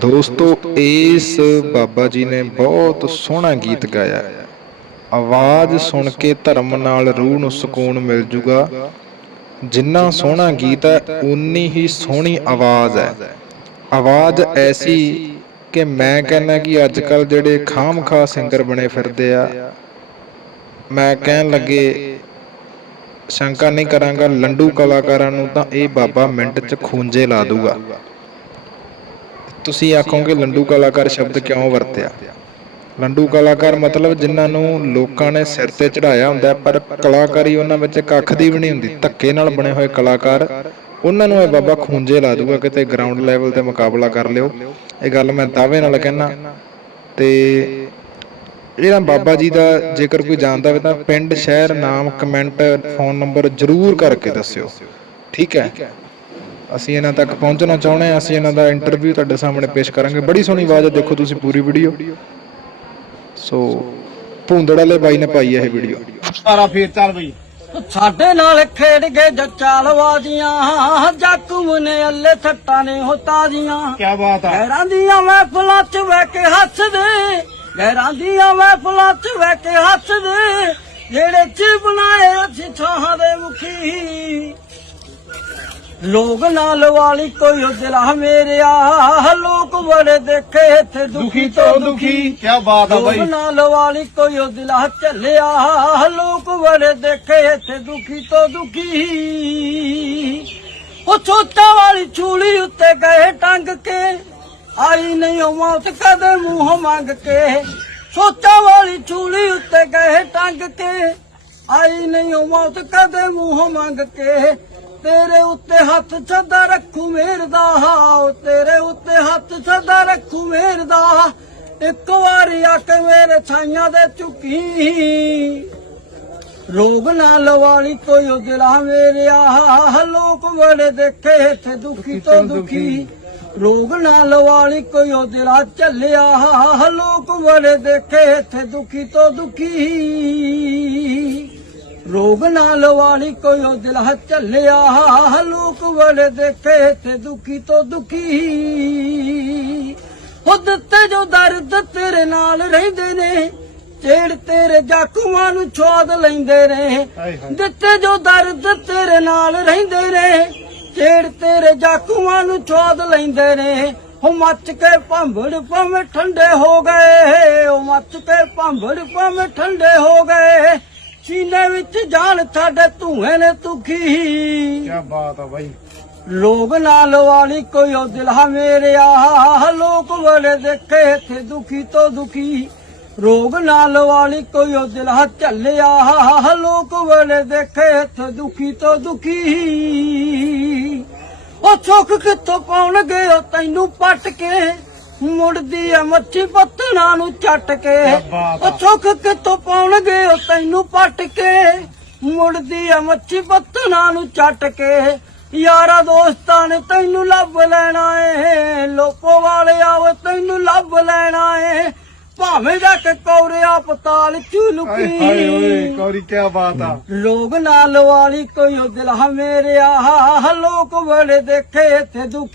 ਦੋਸਤੋ, ਇਸ ਬਾਬਾ ਜੀ ਨੇ ਬਹੁਤ ਸੋਹਣਾ ਗੀਤ ਗਾਇਆ ਆਵਾਜ਼ ਸੁਣ ਕੇ ਧਰਮ ਨਾਲ ਰੂਹ ਨੂੰ ਸਕੂਨ ਮਿਲ ਜੂਗਾ। ਜਿੰਨਾ ਸੋਹਣਾ ਗੀਤ ਹੈ ਉਨੀ ਹੀ ਸੋਹਣੀ ਆਵਾਜ਼ ਹੈ। ਆਵਾਜ਼ ਐਸੀ ਕਿ ਮੈਂ ਕਹਿੰਦਾ ਕਿ ਅੱਜ ਕੱਲ ਜਿਹੜੇ ਖਾਮਖਾ ਸਿੰਗਰ ਬਣੇ ਫਿਰਦੇ ਆ, ਮੈਂ ਕਹਿਣ ਲੱਗੇ, ਸ਼ੰਕਾ ਨਹੀਂ ਕਰਾਂਗਾ, ਲੰਡੂ ਕਲਾਕਾਰਾਂ ਨੂੰ ਤਾਂ ਇਹ ਬਾਬਾ ਮਿੰਟ 'ਚ ਖੂੰਜੇ ਲਾ ਦੂਗਾ। ਤੁਸੀਂ ਆਖੋਗੇ ਲੰਡੂ ਕਲਾਕਾਰ ਸ਼ਬਦ ਕਿਉਂ ਵਰਤਿਆ? ਲੰਡੂ ਕਲਾਕਾਰ ਮਤਲਬ ਜਿਨ੍ਹਾਂ ਨੂੰ ਲੋਕਾਂ ਨੇ ਸਿਰ ਤੇ ਚੜਾਇਆ ਹੁੰਦਾ ਪਰ ਕਲਾਕਾਰੀ ਉਹਨਾਂ ਵਿੱਚ ਕੱਖ ਦੀ ਵੀ ਨਹੀਂ ਹੁੰਦੀ, ਧੱਕੇ ਨਾਲ ਬਣੇ ਹੋਏ ਕਲਾਕਾਰ। ਉਹਨਾਂ ਨੂੰ ਇਹ ਬਾਬਾ ਖੂੰਜੇ ਲਾ ਦੂਗਾ ਕਿਤੇ ਗਰਾਊਂਡ ਲੈਵਲ ਤੇ ਮੁਕਾਬਲਾ ਕਰ ਲਿਓ। ਇਹ ਗੱਲ ਮੈਂ ਦਾਅਵੇ ਨਾਲ ਕਹਿਣਾ ਤੇ ਜਿਹੜਾ ਬਾਬਾ ਜੀ ਦਾ ਜੇਕਰ ਕੋਈ ਜਾਣਦਾ ਹੋਵੇ ਤਾਂ ਪਿੰਡ ਸ਼ਹਿਰ ਨਾਮ ਕਮੈਂਟ ਫੋਨ ਨੰਬਰ ਜ਼ਰੂਰ ਕਰਕੇ ਦੱਸਿਓ। ਠੀਕ ਹੈ? ਅਸੀਂ ਇਹਨਾਂ ਤੱਕ ਪਹੁੰਚਣਾ ਚਾਹੁੰਦੇ ਹਾਂ ਅਸੀਂ ਇਹਨਾਂ ਦਾ ਇੰਟਰਵਿਊ ਤੁਹਾਡੇ ਸਾਹਮਣੇ ਪੇਸ਼ ਕਰਾਂਗੇ। ਬੜੀ ਸੋਹਣੀ ਆਵਾਜ਼ ਹੈ ਦੇਖੋ ਤੁਸੀਂ ਪੂਰੀ ਵੀਡੀਓ ਸੋ ਭੁੰਦੜ ਵਾਲੇ ਬਾਈ ਨੇ ਪਾਈ ਹੈ ਇਹ ਵੀਡੀਓ ਸਾਰਾ ਫੇਰ ਚੱਲ ਬਈ। ਸਾਡੇ ਨਾਲ ਖੇਡ ਗਏ ਜੱਚਾਲਵਾਦੀਆਂ ਜਾਕੂ ਨੇ ਅੱਲੇ ਥੱਟਾਂ ਨੇ ਹੋਤਾ ਦੀਆਂ ਕੀ ਬਾਤ ਆ। ਗੈਰਾਂ ਦੀਆਂ ਮਹਿਫਲਾਂ ਚ ਬਹਿ ਕੇ ਹੱਸਦੇ ਗੈਰਾਂ ਦੀਆਂ ਮਹਿਫਲਾਂ ਚ ਬਹਿ ਕੇ ਹੱਸਦੇ। ਜਿਹੜੇ ਚ ਬਣਾਏ ਅਸੀਂ ਛਾਹਾਂ ਦੇ ਮੁਖੀ। ਲੋਕ ਨਾਲ ਵਾਲੀ ਕੋਈ ਦਿਲਾ ਮੇਰਿਆ। ਲੋਕ ਬੜੇ ਦੇਖੇ ਇੱਥੇ ਦੁਖੀ ਤੋਂ ਦੁਖੀ। ਕੀ ਬਾਤ ਆ ਲੋਕ ਬਈ। ਨਾਲ ਵਾਲੀ ਕੋਈ ਉਹ ਦਿਲਾ ਚੱਲਿਆ। ਲੋਕ ਬੜੇ ਦੇਖੇ ਇੱਥੇ ਦੁਖੀ ਤੋਂ ਦੁਖੀ। ਉਹ ਛੋਟਾ ਵਾਲੀ ਚੂੜੀ ਉੱਤੇ ਗਏ ਟੰਗ ਕੇ। ਆਈ ਨਹੀਂ ਉਹ ਮੌਤ ਕਦੇ ਮੂੰਹ ਮੰਗ ਕੇ। ਛੋਟਾ ਵਾਲੀ ਚੂੜੀ ਉੱਤੇ ਗਏ ਟੰਗ ਕੇ। ਆਈ ਨਹੀਂ ਉਹ ਮੌਤ ਕਦੇ ਮੂੰਹ ਮੰਗ ਕੇ। ਤੇਰੇ ਉੱਤੇ ਹੱਥ ਸਦਾ ਰੱਖੂ ਮੇਰ ਦਾ ਤੇਰੇ ਉੱਤੇ ਹੱਥ ਸਦਾ ਰੱਖੂ ਮੇਰ ਦਾ ਇੱਕ ਵਾਰੀ ਆ ਕੇ ਮੇਰੇ ਛਾਈਆਂ ਦੇ ਝੁਕੀ। ਰੋਗ ਨਾ ਲਵਾਲੀ ਕੋਈ ਦਿਲਾ ਮੇਰਿਆ ਲੋਕ ਬੜੇ ਦੇਖੇ ਇੱਥੇ ਦੁਖੀ ਤੋਂ ਦੁਖੀ। ਰੋਗ ਨਾ ਲਵਾਲੀ ਕੋਈ ਉਹ ਦਿਲਾ ਚੱਲਿਆ ਲੋਕ ਬੜੇ ਦੇਖੇ ਇੱਥੇ ਦੁਖੀ ਤੋਂ ਦੁਖੀ। ਰੋਗ ਨਾ ਲਵਾਲੀ ਕੋਈ ਉਹ ਦਿਲ ਚੱਲਿਆ। ਲੋਕ ਬੜੇ ਦੇਖੇ ਇੱਥੇ ਦੁਖੀ ਤੋਂ ਦੁਖੀ। ਉਹ ਦਿੱਤੇ ਜੋ ਦਰਦ ਤੇਰੇ ਨਾਲ ਰਹਿੰਦੇ ਨੇ ਛੇੜ ਤੇਰੇ ਜਾਕੂਆਂ ਨੂੰ ਛੋਦ ਲੈਂਦੇ ਨੇ। ਦਿੱਤੇ ਜੋ ਦਰਦ ਤੇਰੇ ਨਾਲ ਰਹਿੰਦੇ ਨੇ ਛੇੜ ਤੇਰੇ ਜਾਕੂਆਂ ਨੂੰ ਛੋਦ ਲੈਂਦੇ ਨੇ। ਉਹ ਮੱਚ ਕੇ ਭੰਬੜ ਭਵੇਂ ਠੰਡੇ ਹੋ ਗਏ ਉਹ ਮੱਚ ਕੇ ਭੰਬੜ ਭਵੇਂ ਠੰਡੇ ਹੋ ਗਏ। ਸੀਨੇ ਵਿੱਚ ਜਾਨ ਸਾਡੇ ਧੂਏ ਨੇ ਤੁਖੀ ਕੀ ਬਾਤ ਆ ਬਈ। ਲੋਕ ਨਾਲ ਵਾਲੀ ਕੋਈ ਉਹ ਦਿਲਾ ਮੇਰਿਆ ਲੋਕ ਬੜੇ ਦੇਖੇ ਇੱਥੇ ਦੁਖੀ ਤੋਂ ਦੁਖੀ। ਰੋਗ ਨਾਲ ਵਾਲੀ ਕੋਈ ਉਹ ਦਿਲਾ ਝੱਲਿਆ। ਲੋਕ ਬੜੇ ਦੇਖੇ ਇੱਥੇ ਦੁਖੀ ਤੋਂ ਦੁਖੀ। ਉਹ ਸੁੱਖ ਕਿੱਥੋਂ ਪਾਉਣਗੇ ਉਹ ਤੈਨੂੰ ਪੱਟ ਕੇ ਮੁੜਦੀ ਐ ਮੱਛੀ ਪੱਤਣਾ ਨੂੰ ਚੱਟ ਕੇ। ਆ। ਉਹ ਸੁੱਖ ਕਿੱਥੋਂ ਪਾਉਣਗੇ ਉਹ ਤੈਨੂੰ ਪੱਟ ਕੇ। ਮੁੜਦੀ ਐ ਮੱਛੀ ਪੱਤਣਾ ਨੂੰ ਚੱਟ ਕੇ। ਯਾਰਾ ਦੋਸਤਾਂ ਨੇ ਤੈਨੂੰ ਲੱਭ ਲੈਣਾ ਏ। ਲੋਕੋ ਵਾਲੇ ਆਵੇ ਤੈਨੂੰ ਲੱਭ ਲੈਣਾ ਏ। ਭਾਵੇਂ ਜਾ ਕੇ ਕੌਰਿਆ ਪਤਾਲ ਚ ਹਾਏ ਹਾਏ ਓਏ ਲੁਕੀ ਕੌਰੀ ਕੀ ਬਾਤ ਆ। ਲੋਕ ਨਾਲ ਵਾਲੀ ਕੋਈ ਉਹ ਦਿਲ ਮੇਰਿਆ ਲੋਕ ਬੜੇ ਦੇਖੇ ਇੱਥੇ ਦੁਖੀ।